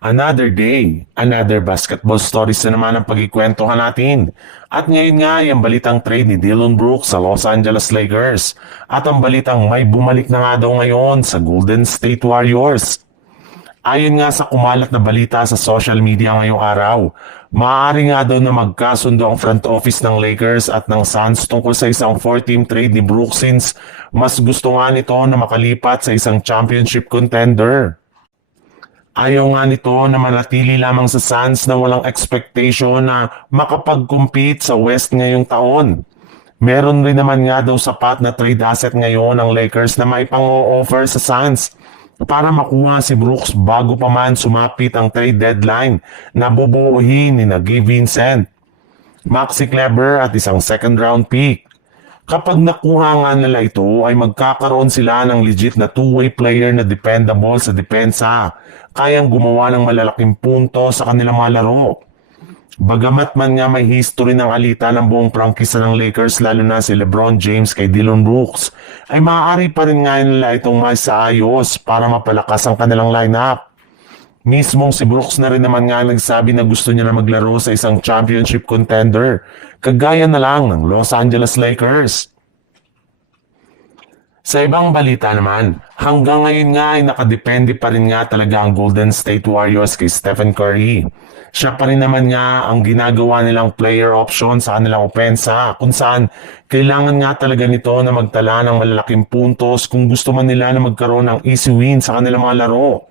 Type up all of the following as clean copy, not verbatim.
Another day, another basketball stories na naman ang pagkikwentuhan natin. At ngayon nga, yung balitang trade ni Dillon Brooks sa Los Angeles Lakers. At ang balitang may bumalik na nga daw ngayon sa Golden State Warriors. Ayon nga sa kumalat na balita sa social media ngayong araw, maaari nga daw na magkasundo ang front office ng Lakers at ng Suns tungkol sa isang 4-team trade ni Brooks since mas gusto nga nito na makalipat sa isang championship contender. Ayaw nga nito na manatili lamang sa Suns na walang expectation na makapag-compete sa West ngayong taon. Meron rin naman nga daw sapat na trade asset ngayon ng Lakers na may pang-o-offer sa Suns para makuha si Brooks bago pa man sumapit ang trade deadline na bubuuhin ni Gabe Vincent, Maxi Kleber at isang second round pick. Kapag nakuha nga nila ito ay magkakaroon sila ng legit na two-way player na dependable sa depensa, kayang gumawa ng malalaking punto sa kanilang mga laro. Bagamat man nga may history ng alita ng buong prangkisa ng Lakers lalo na si LeBron James kay Dillon Brooks, ay maaari pa rin nga nila itong masaayos para mapalakas ang kanilang lineup. Mismong si Brooks na rin naman nga nagsabi na gusto niya na maglaro sa isang championship contender, kagaya na lang ng Los Angeles Lakers. Sa ibang balita naman, hanggang ngayon nga ay nakadepende pa rin nga talaga ang Golden State Warriors kay Stephen Curry. Siya pa rin naman nga ang ginagawa nilang player option sa kanilang opensa kung saan kailangan nga talaga nito na magtala ng malalaking puntos kung gusto man nila na magkaroon ng easy win sa kanilang mga laro.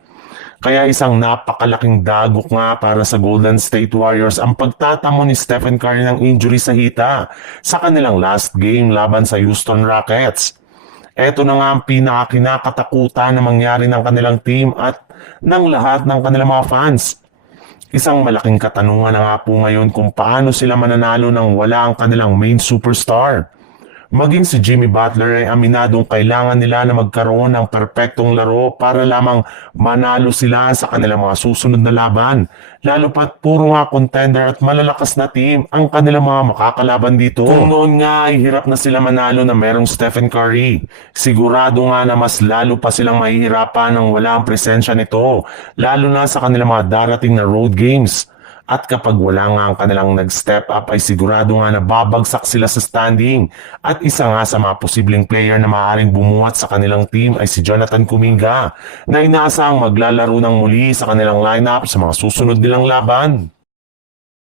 Kaya isang napakalaking dagok nga para sa Golden State Warriors ang pagtatamo ni Stephen Curry ng injury sa hita sa kanilang last game laban sa Houston Rockets. Ito na nga ang pinakakinakatakutan na mangyari ng kanilang team at ng lahat ng kanilang mga fans. Isang malaking katanungan na nga po ngayon kung paano sila mananalo nang wala ang kanilang main superstar. Maging si Jimmy Butler ay aminadong kailangan nila na magkaroon ng perpektong laro para lamang manalo sila sa kanilang mga susunod na laban. Lalo pat puro nga contender at malalakas na team ang kanilang mga makakalaban dito. Kung noon nga ay hirap na sila manalo na merong Stephen Curry, sigurado nga na mas lalo pa silang mahihirapan nang wala ang presensya nito, lalo na sa kanilang mga darating na road games. At kapag wala nga ang kanilang nag-step up ay sigurado nga na babagsak sila sa standing. At isa nga sa mga posibleng player na maaaring bumuhat sa kanilang team ay si Jonathan Kuminga na inaasang maglalaro ng muli sa kanilang lineup sa mga susunod nilang laban.